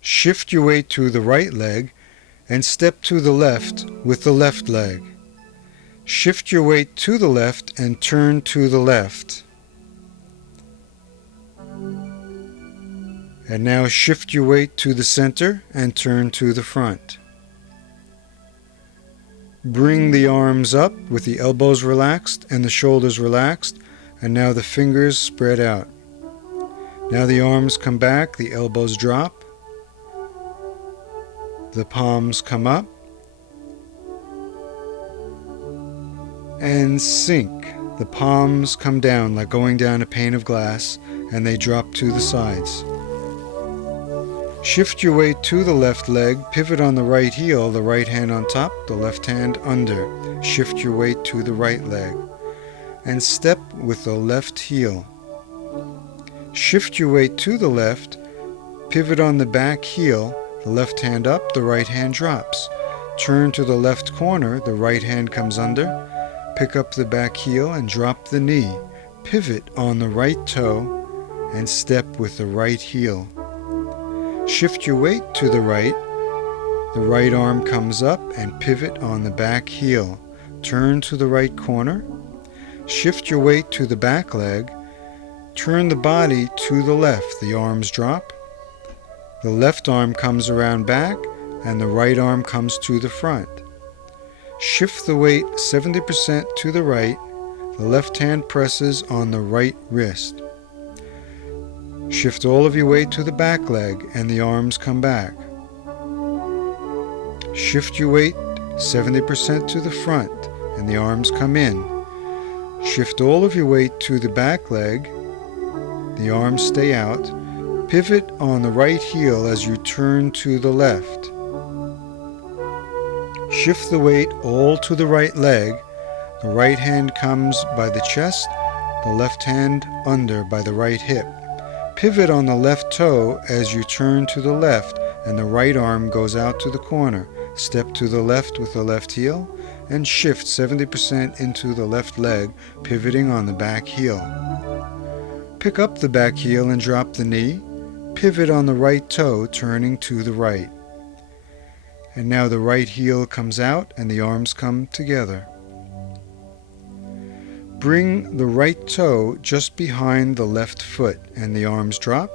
Shift your weight to the right leg and step to the left with the left leg. Shift your weight to the left and turn to the left. And now shift your weight to the center and turn to the front. Bring the arms up with the elbows relaxed and the shoulders relaxed, and now the fingers spread out. Now the arms come back, the elbows drop, the palms come up, and sink. The palms come down like going down a pane of glass, and they drop to the sides. Shift your weight to the left leg, pivot on the right heel, the right hand on top, the left hand under. Shift your weight to the right leg and step with the left heel. Shift your weight to the left, pivot on the back heel, the left hand up, the right hand drops. Turn to the left corner, the right hand comes under. Pick up the back heel and drop the knee. Pivot on the right toe and step with the right heel. Shift your weight to the right arm comes up and pivot on the back heel. Turn to the right corner. Shift your weight to the back leg. Turn the body to the left, the arms drop. The left arm comes around back and the right arm comes to the front. Shift the weight 70% to the right. The left hand presses on the right wrist. Shift all of your weight to the back leg and the arms come back. Shift your weight 70% to the front and the arms come in. Shift all of your weight to the back leg. The arms stay out. Pivot on the right heel as you turn to the left. Shift the weight all to the right leg. The right hand comes by the chest, the left hand under by the right hip. Pivot on the left toe as you turn to the left and the right arm goes out to the corner. Step to the left with the left heel and shift 70% into the left leg, pivoting on the back heel. Pick up the back heel and drop the knee. Pivot on the right toe, turning to the right. And now the right heel comes out and the arms come together. Bring the right toe just behind the left foot and the arms drop.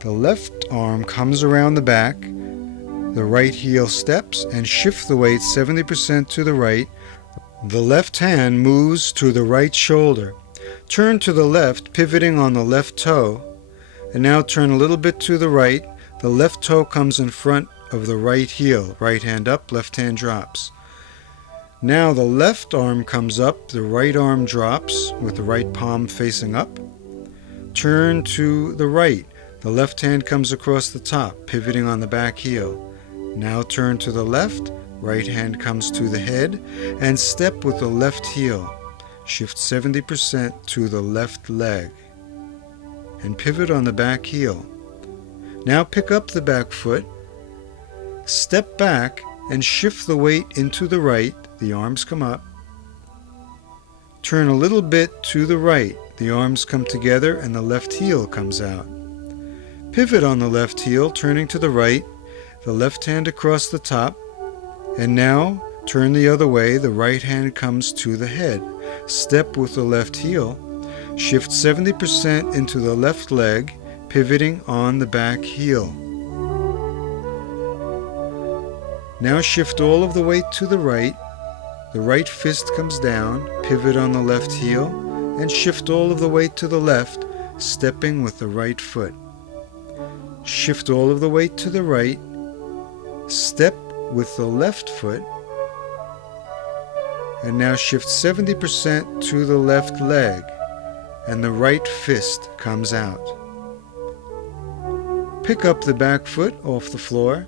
The left arm comes around the back. The right heel steps and shift the weight 70% to the right. The left hand moves to the right shoulder. Turn to the left, pivoting on the left toe. And now turn a little bit to the right. The left toe comes in front of the right heel. Right hand up, left hand drops. Now the left arm comes up, the right arm drops with the right palm facing up. Turn to the right. The left hand comes across the top, pivoting on the back heel. Now turn to the left, right hand comes to the head, and step with the left heel. Shift 70% to the left leg and pivot on the back heel. Now pick up the back foot, step back and shift the weight into the right. The arms come up. Turn a little bit to the right. The arms come together and the left heel comes out. Pivot on the left heel, turning to the right. The left hand across the top. And now turn the other way. The right hand comes to the head. Step with the left heel. Shift 70% into the left leg, pivoting on the back heel. Now shift all of the weight to the right. The right fist comes down, pivot on the left heel, and shift all of the weight to the left, stepping with the right foot. Shift all of the weight to the right, step with the left foot, and now shift 70% to the left leg, and the right fist comes out. Pick up the back foot off the floor,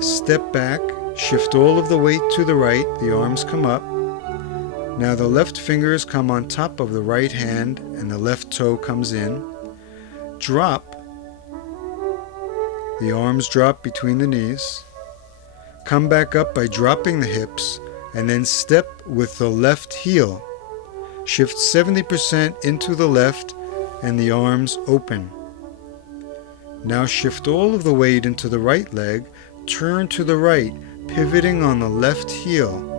step back, shift all of the weight to the right, the arms come up. Now the left fingers come on top of the right hand and the left toe comes in. Drop. The arms drop between the knees. Come back up by dropping the hips and then step with the left heel. Shift 70% into the left and the arms open. Now shift all of the weight into the right leg, turn to the right, pivoting on the left heel.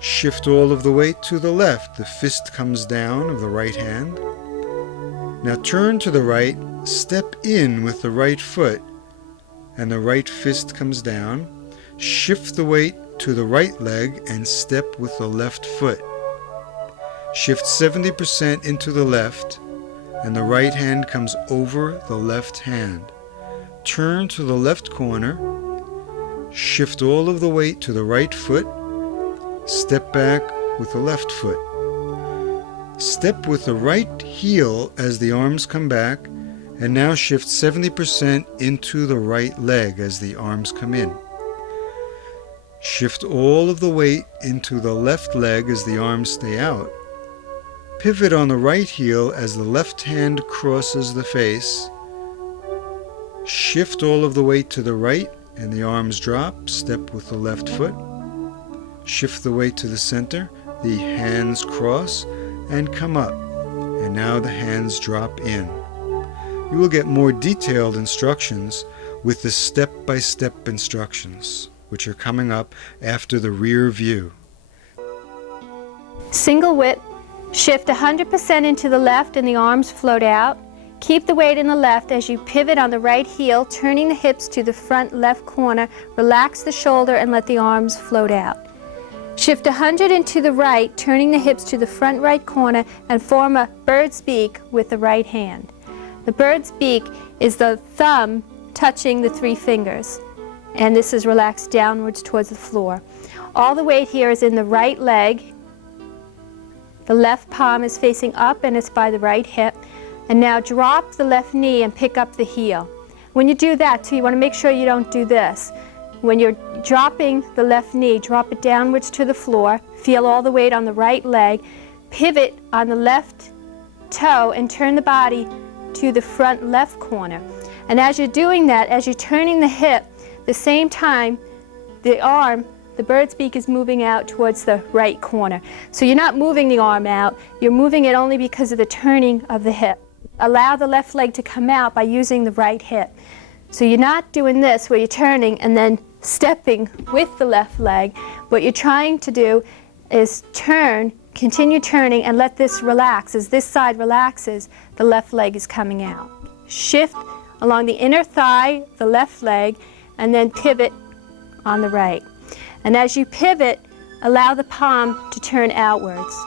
Shift all of the weight to the left, the fist comes down of the right hand. Now turn to the right, step in with the right foot, and the right fist comes down. Shift the weight to the right leg and step with the left foot. Shift 70% into the left, and the right hand comes over the left hand. Turn to the left corner, shift all of the weight to the right foot, step back with the left foot. Step with the right heel as the arms come back, and now shift 70% into the right leg as the arms come in. Shift all of the weight into the left leg as the arms stay out. Pivot on the right heel as the left hand crosses the face. Shift all of the weight to the right and the arms drop. Step with the left foot. Shift the weight to the center. The hands cross and come up. And now the hands drop in. You will get more detailed instructions with the step-by-step instructions, which are coming up after the rear view. Single whip. Shift 100% into the left and the arms float out. Keep the weight in the left as you pivot on the right heel, turning the hips to the front left corner. Relax the shoulder and let the arms float out. Shift 100 into the right, turning the hips to the front right corner and form a bird's beak with the right hand. The bird's beak is the thumb touching the three fingers, and this is relaxed downwards towards the floor. All the weight here is in the right leg. The left palm is facing up and it's by the right hip. And now drop the left knee and pick up the heel. When you do that too, you want to make sure you don't do this. When you're dropping the left knee, drop it downwards to the floor. Feel all the weight on the right leg. Pivot on the left toe and turn the body to the front left corner. And as you're doing that, as you're turning the hip, the same time the arm, the bird's beak is moving out towards the right corner. So you're not moving the arm out, you're moving it only because of the turning of the hip. Allow the left leg to come out by using the right hip. So you're not doing this where you're turning and then stepping with the left leg. What you're trying to do is turn, continue turning, and let this relax. As this side relaxes, the left leg is coming out. Shift along the inner thigh, the left leg, and then pivot on the right. And as you pivot, allow the palm to turn outwards.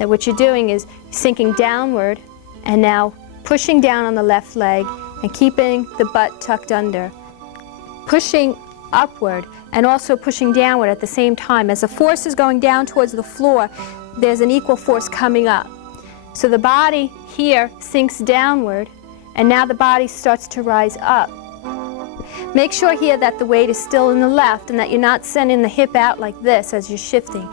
And what you're doing is sinking downward and now pushing down on the left leg and keeping the butt tucked under. Pushing upward and also pushing downward at the same time. As the force is going down towards the floor, there's an equal force coming up. So the body here sinks downward, and now the body starts to rise up. Make sure here that the weight is still in the left and that you're not sending the hip out like this as you're shifting.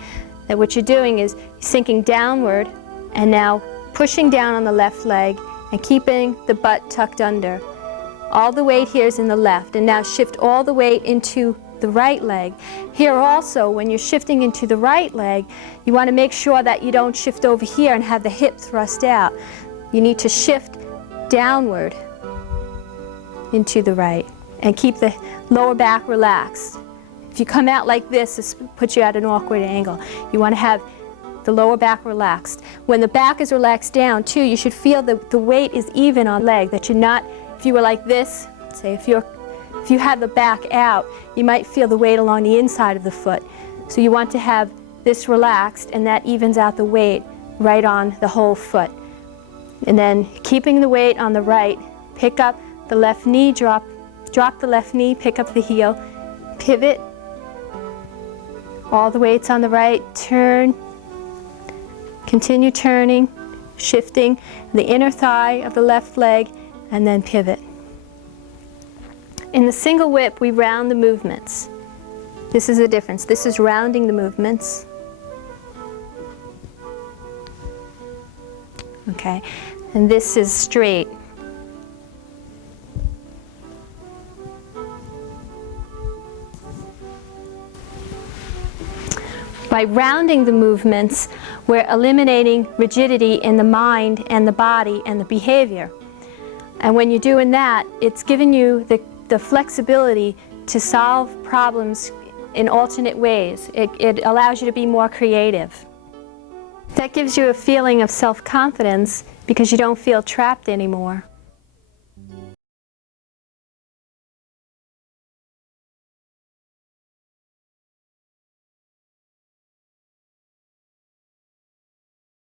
That what you're doing is sinking downward and now pushing down on the left leg and keeping the butt tucked under. All the weight here is in the left, and now shift all the weight into the right leg. Here also, when you're shifting into the right leg, you want to make sure that you don't shift over here and have the hip thrust out. You need to shift downward into the right and keep the lower back relaxed. If you come out like this puts you at an awkward angle. You want to have the lower back relaxed. When the back is relaxed down too, you should feel that the weight is even on the leg, that you're not, if you were like this, say if you have the back out, you might feel the weight along the inside of the foot. So you want to have this relaxed, and that evens out the weight right on the whole foot. And then keeping the weight on the right, pick up the left knee, drop the left knee, pick up the heel, pivot, all the weight's on the right, turn, continue turning, shifting the inner thigh of the left leg, and then pivot. In the single whip, we round the movements. This is the difference. This is rounding the movements. Okay, and this is straight. By rounding the movements, we're eliminating rigidity in the mind and the body and the behavior. And when you're doing that, it's giving you the flexibility to solve problems in alternate ways. It allows you to be more creative. That gives you a feeling of self-confidence because you don't feel trapped anymore.